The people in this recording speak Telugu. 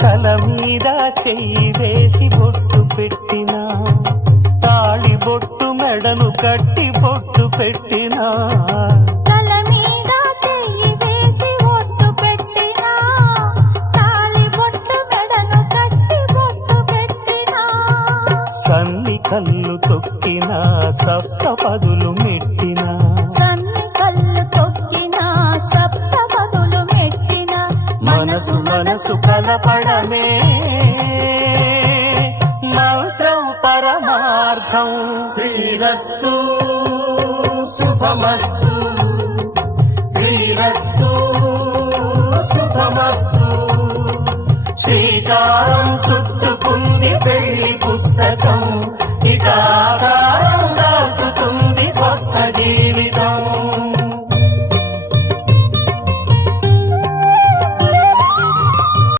తల మీద చెయ్యి వేసి బొట్టు పెట్టినా, తాళి బొట్టు మెడను కట్టి బొట్టు పెట్టినా, తల మీద చెయ్యి వేసి బొట్టు పెట్టినా, తాళి బొట్టు మెడను కట్టి బొట్టు పెట్టినా, సన్ని కళ్ళు తొక్కినా సప్త పదులు మెట్టినా, సన్ని కళ్ళు తొక్కినా సప్త పదులు మెట్టినా, మనసు మనసు కలపడమే మంత్రం పరమార్థం. శ్రీరస్తు శుభమస్తు, శ్రీరస్తు శుభమస్తు. శ్రీకారం చుట్టుకుంది పెళ్లి పుస్తకం, ఇక ఆకారం దాచుతుంది కొత్త జీవితం.